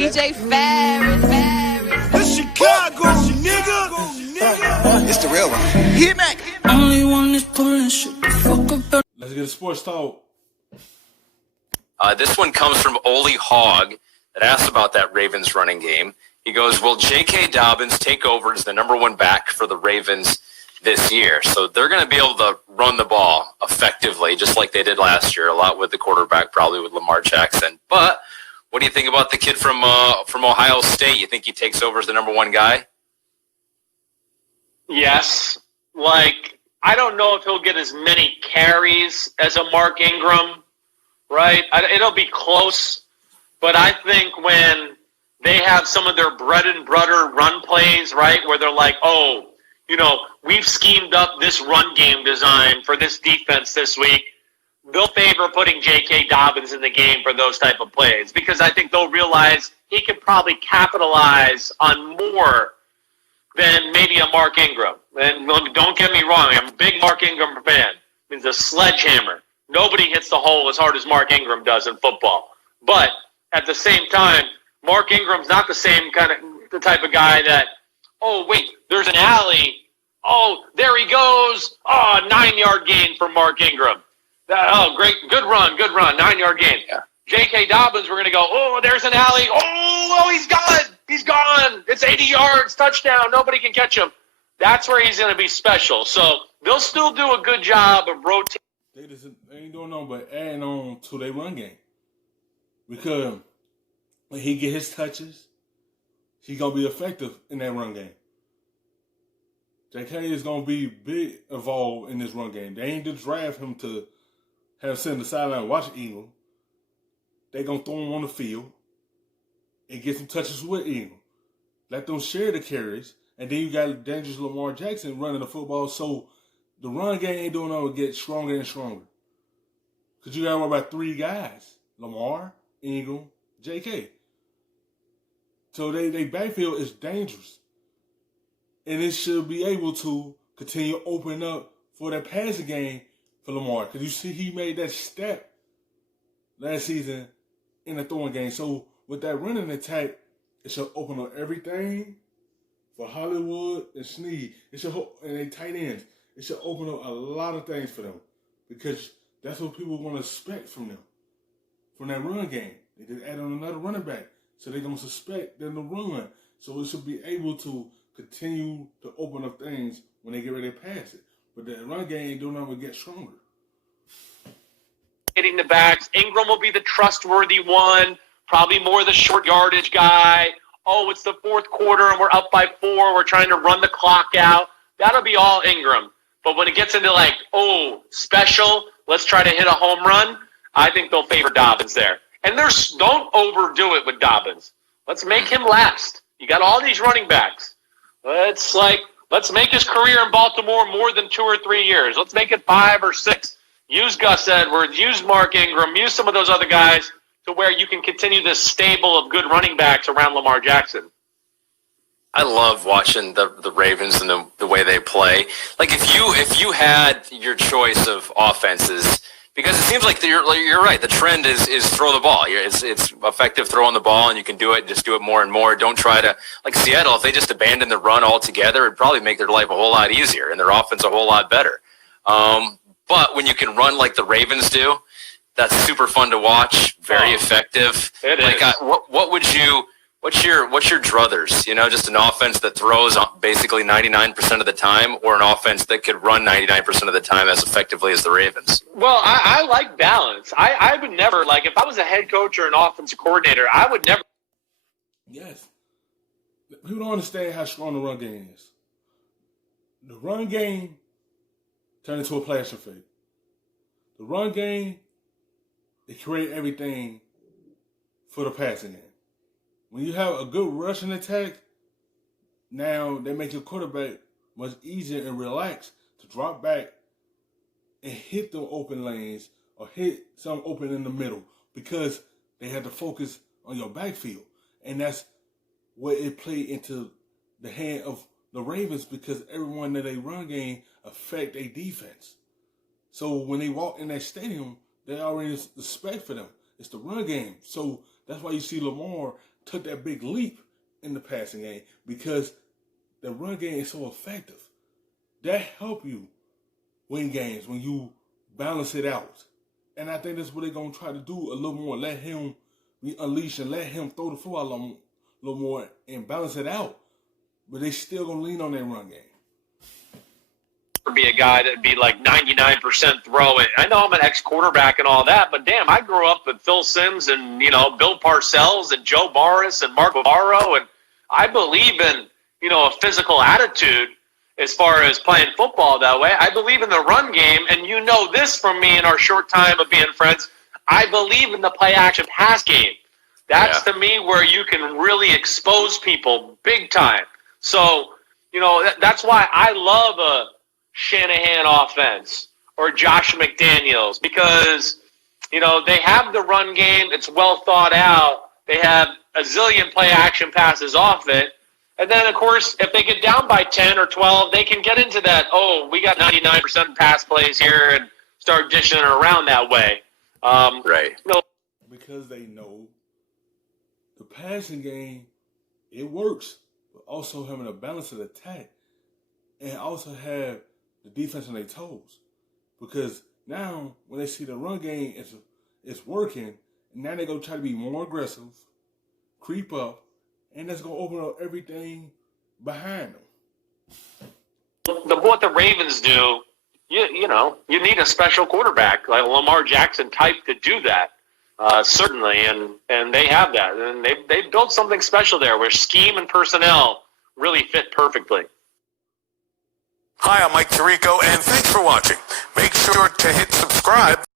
DJ Ferris. It's Chicago, nigga. It's the real one. Hit me. Only one is pulling shit the fuck up. Let's get a sports talk. This one comes from Oli Hogg that asks about that Ravens running game. He goes, will J.K. Dobbins take over as the number one back for the Ravens this year? So they're going to be able to run the ball effectively, just like they did last year, a lot with the quarterback, probably with Lamar Jackson. But what do you think about the kid from Ohio State? You think he takes over as the number one guy? Yes. I don't know if he'll get as many carries as a Mark Ingram, right? It'll be close. But I think when they have some of their bread and butter run plays, right, where they're like, oh, we've schemed up this run game design for this defense this week, they'll favor putting J.K. Dobbins in the game for those type of plays because I think they'll realize he could probably capitalize on more than maybe a Mark Ingram. And don't get me wrong, I'm a big Mark Ingram fan. He's a sledgehammer. Nobody hits the hole as hard as Mark Ingram does in football. But at the same time, Mark Ingram's not the type of guy that, oh, wait, there's an alley. Oh, there he goes. Oh, 9-yard gain for Mark Ingram. Oh, great. Good run. 9-yard gain. Yeah. J.K. Dobbins, we're going to go, oh, there's an alley. Oh, he's gone. He's gone. It's 80 yards. Touchdown. Nobody can catch him. That's where he's going to be special. So they'll still do a good job of rotating. They ain't doing nothing but adding on to their run game. Because when he get his touches, he's going to be effective in that run game. J.K. is going to be big involved in this run game. They ain't just draft him to have sit in the sideline and watch Ingram. They going to throw him on the field and get some touches with Ingram. Let them share the carries. And then you got dangerous Lamar Jackson running the football. So the run game ain't doing nothing but get stronger and stronger. Because you got to worry about 3 guys. Lamar, Ingram, J.K. So they backfield is dangerous. And it should be able to continue to open up for that passing game for Lamar. Because you see he made that step last season in the throwing game. So with that running attack, it should open up everything for Hollywood and Snead. And they tight ends. It should open up a lot of things for them. Because that's what people want to expect from them. From that run game. They just add on another running back. So they're going to suspect them to run. So it should be able to continue to open up things when they get ready to pass it. But the run game ain't doing nothing but get stronger. Hitting the backs. Ingram will be the trustworthy one. Probably more the short yardage guy. Oh, it's the fourth quarter and we're up by 4. We're trying to run the clock out. That'll be all Ingram. But when it gets into special, let's try to hit a home run, I think they'll favor Dobbins there. And don't overdo it with Dobbins. Let's make him last. You got all these running backs. Let's make his career in Baltimore more than 2 or 3 years. Let's make it 5 or 6. Use Gus Edwards, use Mark Ingram, use some of those other guys to where you can continue this stable of good running backs around Lamar Jackson. I love watching the Ravens and the way they play. If you had your choice of offenses, because it seems like you're right. The trend is throw the ball. It's effective throwing the ball, and you can do it. Just do it more and more. Don't try to, like Seattle, if they just abandon the run altogether, it'd probably make their life a whole lot easier and their offense a whole lot better. But when you can run like the Ravens do, that's super fun to watch. Very effective. It is. What's your druthers? Just an offense that throws basically 99% of the time, or an offense that could run 99% of the time as effectively as the Ravens? Well, I like balance. I would never, if I was a head coach or an offensive coordinator, I would never. Yes. People don't understand how strong the run game is. The run game turned into a plaster fake. The run game, it creates everything for the passing game. When you have a good rushing attack, now they make your quarterback much easier and relaxed to drop back and hit the open lanes or hit some open in the middle because they have to focus on your backfield. And that's what it played into the hand of the Ravens because everyone that they run game affect their defense. So when they walk in that stadium, they already respect for them. It's the run game. So That's why you see Lamar took that big leap in the passing game because the run game is so effective. That help you win games when you balance it out. And I think that's what they're going to try to do a little more. Let him be unleashed and let him throw the football a little more and balance it out. But they still going to lean on their run game. Be a guy that'd be like 99% throw it. I know I'm an ex-quarterback and all that, but damn, I grew up with Phil Simms and, Bill Parcells and Joe Morris and Mark Bavaro, and I believe in, a physical attitude as far as playing football that way. I believe in the run game, and you know this from me in our short time of being friends. I believe in the play-action pass game. That's to me where you can really expose people big time. So, that's why I love a Shanahan offense or Josh McDaniels because, they have the run game. It's well thought out. They have a zillion play action passes off it. And then, of course, if they get down by 10 or 12, they can get into that, we got 99% pass plays here and start dishing it around that way. Right. Because they know the passing game, it works. But also having a balanced attack and also have the defense on their toes. Because now, when they see the run game it's working, and now they're going to try to be more aggressive, creep up, and that's going to open up everything behind them. What the Ravens do, you need a special quarterback, like a Lamar Jackson type to do that, certainly, and they have that. And they built something special there where scheme and personnel really fit perfectly. Hi, I'm Mike Tirico, and thanks for watching. Make sure to hit subscribe.